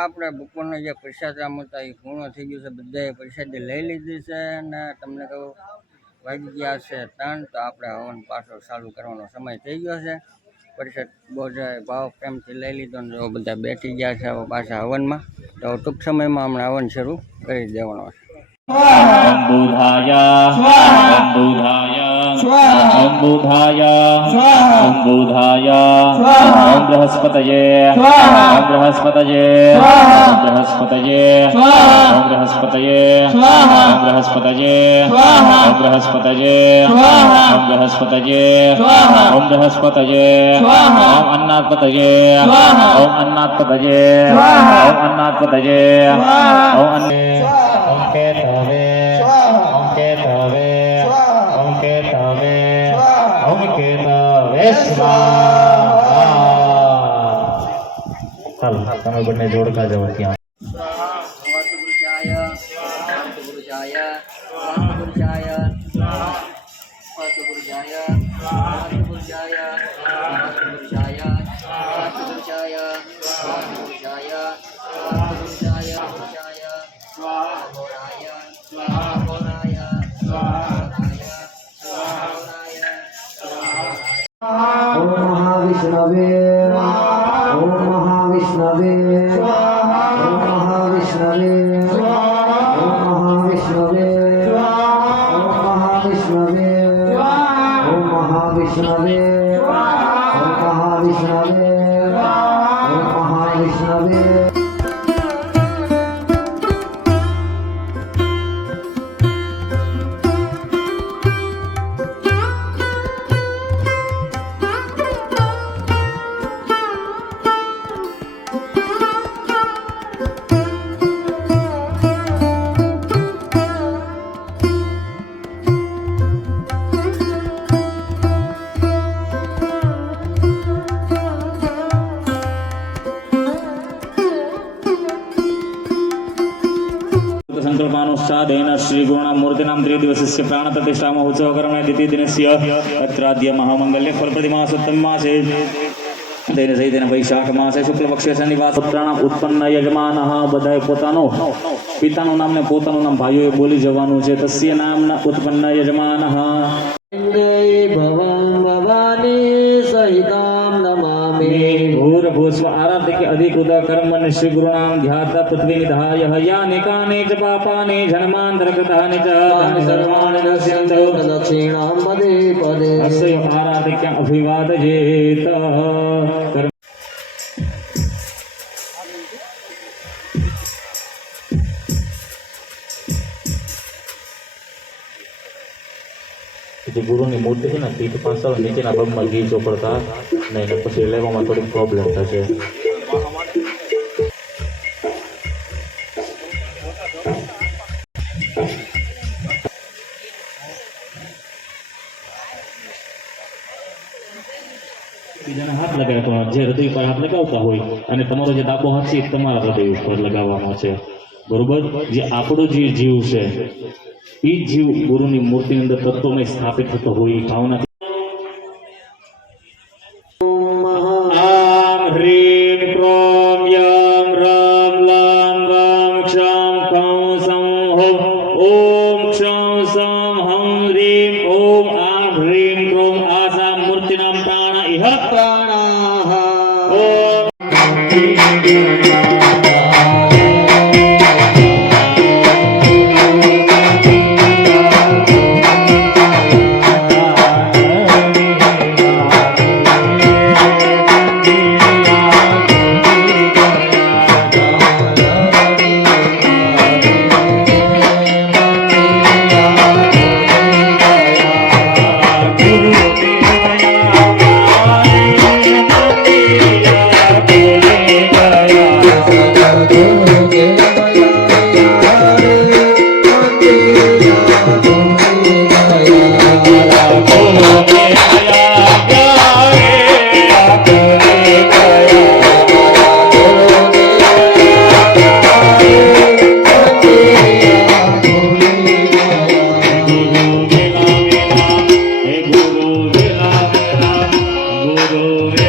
આપણે બપોરનો જે પ્રસાદ હતા એ પૂર્ણ થઈ ગયું છે. બધાએ પ્રસાદી લઈ લીધી છે અને તમને કહું, વાગી ગયા છે ત્રણ, તો આપણે હવન પાછો ચાલુ કરવાનો સમય થઈ ગયો છે. પરિષદ બહુ જ ભાવ પ્રેમથી લઈ લીધો ને બધા બેઠી ગયા છે પાછા હવનમાં. તો ટૂંક સમયમાં હમણાં આવન શરૂ કરી દેવાનો છે. બૃહસ્પતયે બૃહસ્પતયે બૃહસ્પતયે બૃહસ્પતયે ઓમ બૃહસ્પતયે ઓમ બૃહસ્પતયે ઓમ બૃહસ્પતયે બૃહસ્પતયે ઓમ બૃહસ્પતયે બૃહસ્પતયે ઓમ અન્નાત્પતયે ઓમ અન્નાત્પતયે ઓમ અન્નાત્પતયે ઓમ અન્ન ઓમ કેતવે ઓમ કેતવે ઓમ કેતવે ઓમ કેતવે સ્વાહા ચાલ તમે બંને જોડકા જાઓ ત્યાં ઓમ મહાવિષ્ણવે ઓમ મહાવિષ્ણવે ઓમ મહાવિષ્ણવે ઓમ મહાવિષ્ણવે ઓમ મહાવિષ્ણવે ઓમ મહાવિષ્ણવે ઓમ મહાવિષ્ણવે संकल्पानुष्ठादेन श्रीगुणां मूर्तीनां त्रिदिवसस्य प्राणप्रतिष्ठा महोत्सवकर्मणे द्वितीयदिनस्य अत्राद्य महामङ्गल्य फलप्रतिमासोत्तम मासे તેન સહિતેન વૈશાખ માસે શુક્લપક્ષે શનિવાર પુત્રાણા ઉત્પન્ન યજમાનઃ બધાએ પોતાનો પિતાનું નામ ને પોતાનું નામ ભાઈઓએ બોલી જવાનું છે તસ્ય નામના ઉત્પન્ન યજમાનઃ ભવં अधिकृत कर्मणि श्रीगुरुणां ध्याता पृथ्वीनिधाय हयानिकानि च पापानि जन्मान्तर्गतानि च तानि सर्वाणि नश्यन्तौ दक्षिणां पदे पदे अस्य आराधिक्यम् अभिवादयेत જે ગુરુની મૂર્તિ છે ને પીઠ પાછળ નીચેના ભાગમાં ઘી ચોપડતા નહીં પછી લેવામાં થોડીક પ્રોબ્લેમ થશે હાથ પણ જે હૃદય પર હાથ લગાવતા હોય અને તમારો જે ડાબો હાથ છે એ તમારા હૃદય ઉપર લગાવવાનો છે. બરોબર? જે આપણો જે જીવ છે એ જીવ ગુરુની મૂર્તિની અંદર તત્વમય સ્થાપિત થતો હોય, એ ભાવના Senhor